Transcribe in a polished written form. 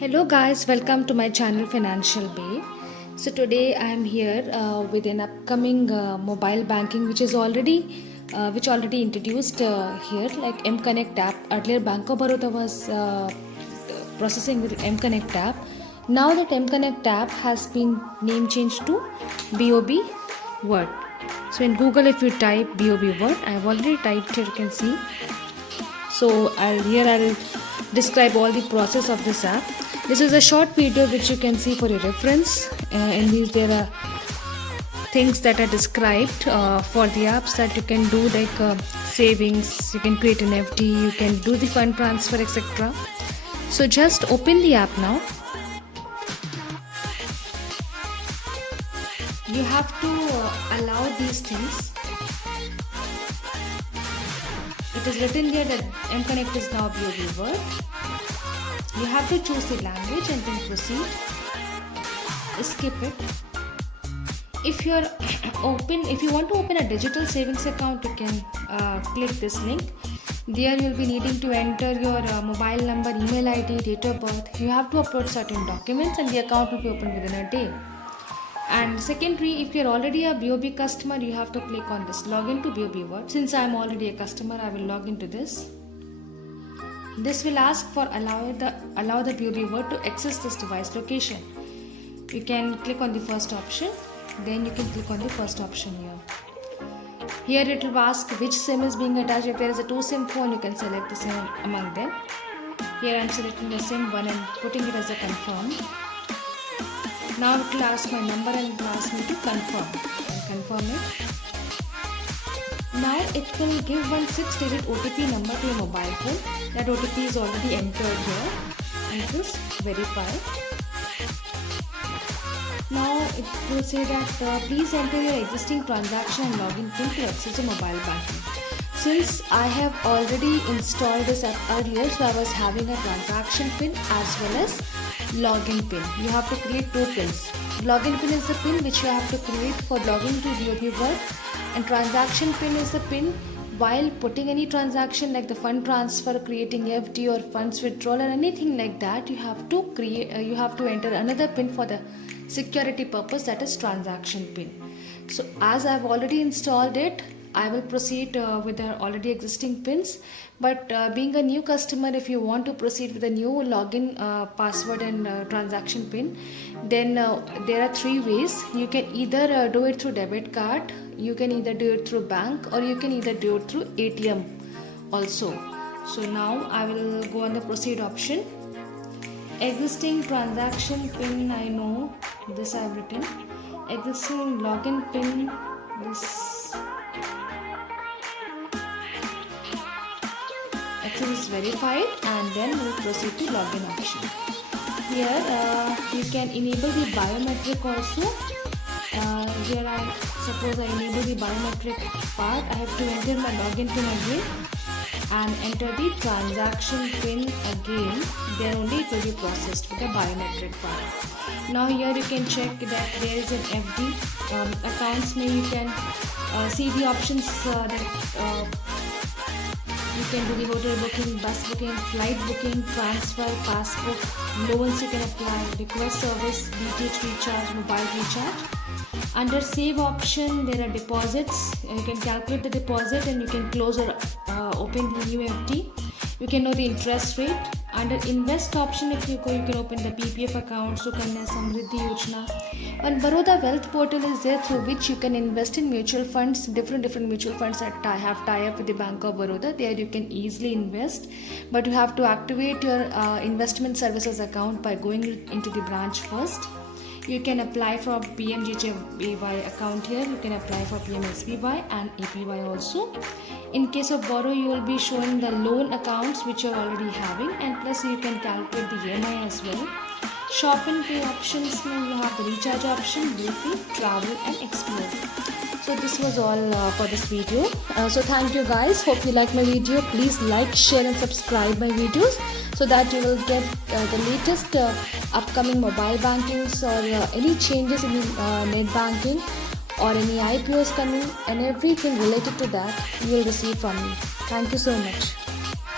Hello guys, welcome to my channel Financial Bay. So today I am here with an upcoming mobile banking which already introduced here, like M Connect app. Earlier Bank of Baroda was processing with M Connect app. Now that M Connect app has been name changed to BOB Word. So in Google, if you type BOB Word, I have already typed here, you can see. So I'll describe all the process of this app. This is a short video which you can see for your reference. In these there are things that are described for the apps that you can do, like savings, you can create an FD, you can do the fund transfer, etc. So just open the app now. You have to allow these things. It is written here that M Connect is now BOB Word. You have to choose the language and then proceed. Skip it. If you want to open a digital savings account, you can click this link. There you will be needing to enter your mobile number, email ID, date of birth. You have to upload certain documents and the account will be opened within a day. And secondary, if you are already a BOB customer, you have to click on this login to BOB Word. Since I am already a customer, I will log into this. This will ask for allow the BOB Word to access this device location. You can click on the first option, then you can click on the first option here. Here it will ask which SIM is being attached. If there is a 2 SIM phone, you can select the SIM among them. Here I am selecting the SIM 1 and putting it as a confirm. Now it will ask my number and it will ask me to confirm. I'll confirm it. Now it will give one 6-digit OTP number to your mobile phone. That OTP is already entered here and it is verified. Now it will say that please enter your existing transaction and login PIN to access your mobile banking. Since I have already installed this app earlier, so I was having a transaction PIN as well as login PIN. You have to create 2 PINs. Login PIN is the PIN which you have to create for logging to BOB Word, and transaction PIN is the PIN while putting any transaction like the fund transfer, creating FD or funds withdrawal or anything like that. You have to enter another PIN for the security purpose, that is transaction PIN. So as I have already installed it, I will proceed with the already existing pins. But being a new customer, if you want to proceed with a new login password and transaction pin, then there are 3 ways. You can either do it through debit card, you can either do it through bank, or you can either do it through ATM also. So now I will go on the proceed option. Existing transaction pin, I know this I have written. Existing login pin, this access is verified, and then we'll proceed to login option. Here you can enable the biometric also. Here suppose I enable the biometric part. I have to enter my login pin again and enter the transaction pin again. Then only it will be processed with the biometric part. Now here you can check that there is an FD accounts. You can see the options that you can do the hotel booking, bus booking, flight booking, transfer, passbook, loans you can apply, request service, DTH recharge, mobile recharge. Under save option, there are deposits. You can calculate the deposit and you can close or open the new FD. You can know the interest rate. Under invest option, if you go, you can open the PPF account, Sukanya Samriddhi Yojana. And Baroda Wealth Portal is there, through which you can invest in mutual funds, different mutual funds that have tie-up with the Bank of Baroda. There you can easily invest, but you have to activate your investment services account by going into the branch first. You can apply for PMJJBY account here. You can apply for PMSBY and APY also. In case of borrow, you will be showing the loan accounts which you are already having, and plus you can calculate the EMI as well. Shop and pay options, now you have the recharge option, bill pay, travel and explore. So this was all for this video. So thank you guys. Hope you like my video. Please like, share and subscribe my videos so that you will get the latest upcoming mobile bankings or any changes in net banking or any IPOs coming, and everything related to that you will receive from me. Thank you so much.